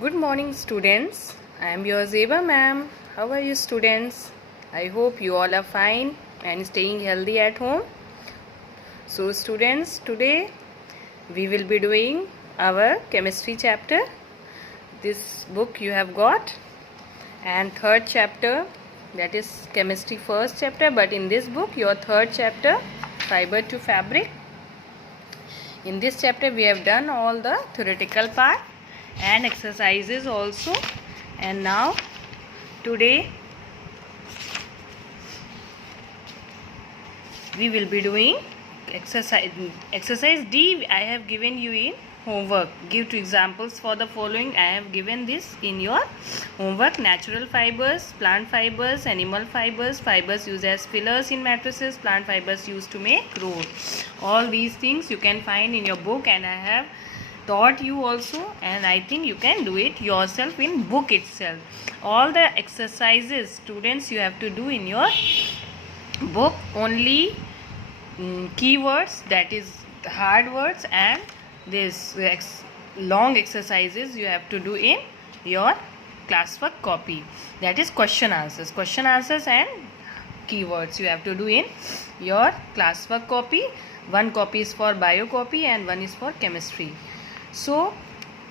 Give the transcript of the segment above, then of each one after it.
Good morning, students. I am your Zeba ma'am. How are you, students? I hope you all are fine and staying healthy at home. So, students, today we will be doing our chemistry chapter. This book you have got, and third chapter, that is chemistry first chapter, but in this book, your third chapter, fiber to fabric. In this chapter, we have done all the theoretical part and exercises also, and now today we will be doing exercise D. I have given you in homework. Give 2 examples for the following. I have given this in your homework. Natural fibers, plant fibers, animal fibers, fibers used as fillers in mattresses, plant fibers used to make road. All these things you can find in your book, and I have taught you also, and I think you can do it yourself in book itself. All the exercises, students, you have to do in your book. Only keywords, that is hard words, and this long exercises you have to do in your classwork copy, that is question answers and keywords you have to do in your classwork copy. One copy is for bio copy and one is for chemistry. So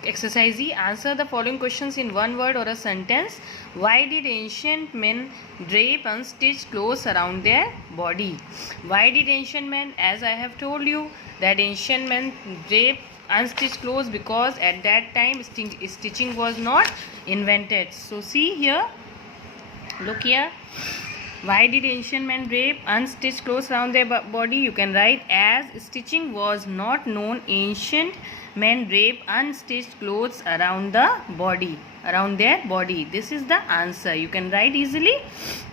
exercise E, answer the following questions in one word or a sentence. Why did ancient men drape unstitched clothes around their body? Why did ancient men, as I have told you, that ancient men drape unstitched clothes, because at that time stitching was not invented. So see here, look here. Why did ancient men drape unstitched clothes around their body? You can write, as stitching was not known, ancient men drape unstitched clothes around the body, around their body. This is the answer. You can write easily,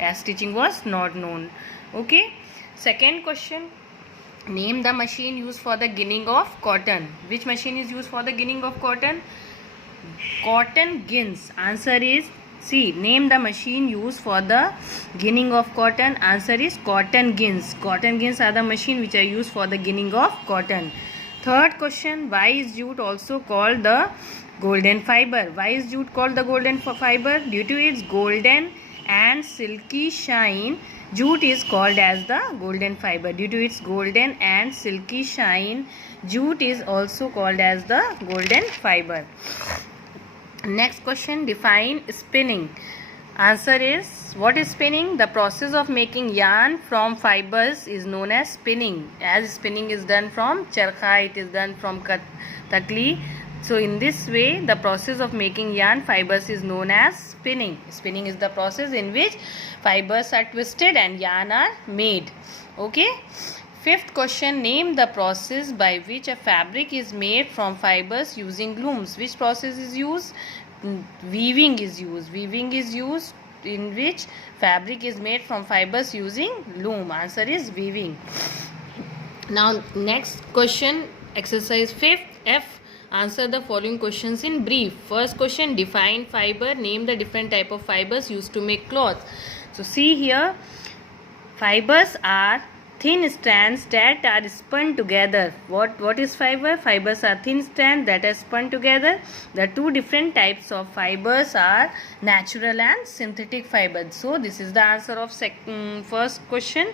as stitching was not known. Okay. Second question. Name the machine used for the ginning of cotton. Which machine is used for the ginning of cotton? Cotton gins. Answer is C. Name the machine used for the ginning of cotton. Answer is cotton gins. Cotton gins are the machine which are used for the ginning of cotton. Third question. Why is jute also called the golden fiber? Why is jute called the golden fiber? Due to its golden and silky shine, jute is called as the golden fiber. Due to its golden and silky shine, jute is also called as the golden fiber. Next question. Define spinning. Answer is, what is spinning? The process of making yarn from fibers is known as spinning. As spinning is done from charkha, it is done from takli. So in this way, the process of making yarn fibers is known as spinning. Spinning is the process in which fibers are twisted and yarn are made. Okay. Fifth question. Name the process by which a fabric is made from fibers using looms. Which process is used? Weaving is used. Weaving is used in which fabric is made from fibers using loom. Answer is weaving. Now next question, exercise 5th F. Answer the following questions in brief. First question, define fiber. Name the different type of fibers used to make cloth. So see here, fibers are thin strands that are spun together. What is fiber? Fibers are thin strands that are spun together. The two different types of fibers are natural and synthetic fibers. So this is the answer of first question.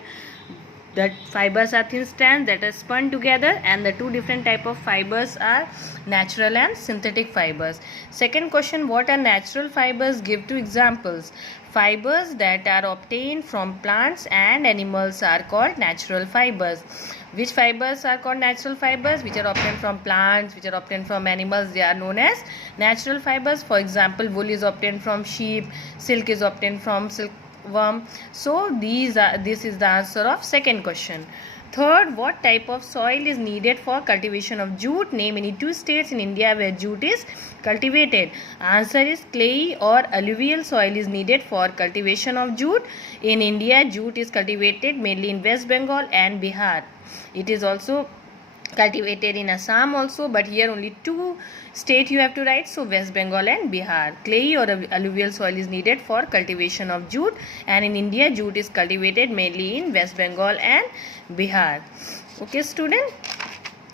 That fibers are thin strands that are spun together, and the two different type of fibers are natural and synthetic fibers. Second question, what are natural fibers? Give 2 examples. Fibers that are obtained from plants and animals are called natural fibers. Which fibers are called natural fibers? Which are obtained from plants, which are obtained from animals, they are known as natural fibers. For example, wool is obtained from sheep, silk is obtained from silkworm. So this is the answer of second question. Third, what type of soil is needed for cultivation of jute? Name any 2 states in India where jute is cultivated. Answer is clayey or alluvial soil is needed for cultivation of jute. In India, jute is cultivated mainly in West Bengal and Bihar. It is also cultivated in Assam also, but here only 2 states you have to write, so West Bengal and Bihar. Clayey or alluvial soil is needed for cultivation of jute, and in India jute is cultivated mainly in West Bengal and Bihar. Okay student,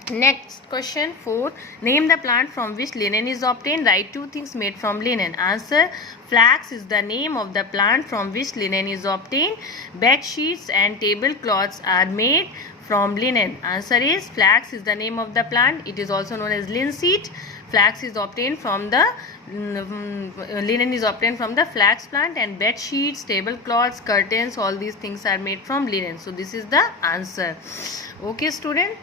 Next question 4. Name the plant from which linen is obtained. Write two things made from linen. Answer. Flax is the name of the plant from which linen is obtained. Bed sheets and tablecloths are made from linen. Answer is flax is the name of the plant. It is also known as linseed. Flax is obtained from the linen is obtained from the flax plant, and bed sheets, tablecloths, curtains, all these things are made from linen. So this is the answer. Okay, student.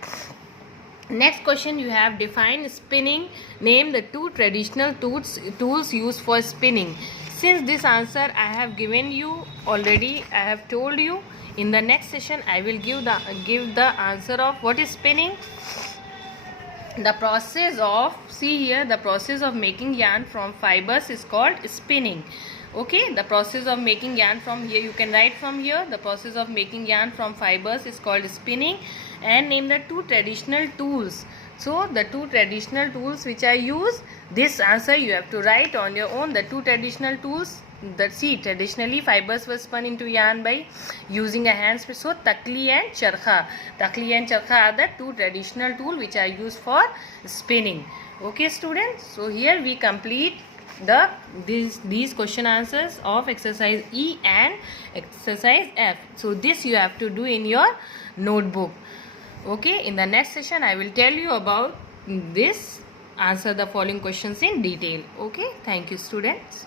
Next question, you have defined spinning. Name the two traditional tools used for spinning. Since this answer I have given you already, I have told you. In the next session I will give the answer of what is spinning. The process of, see here, the process of making yarn from fibers is called spinning. Okay, the process of making yarn from, here you can write from here, the process of making yarn from fibers is called spinning. And name the two traditional tools. So the two traditional tools which I use, this answer you have to write on your own. The two traditional tools, traditionally fibers were spun into yarn by using a hand spin. So takli and charkha. Takli and charkha are the two traditional tools which are used for spinning. Okay, students. So here we complete these question answers of exercise E and exercise F. So this you have to do in your notebook. Okay, in the next session I will tell you about this, answer the following questions in detail. Okay, thank you, students.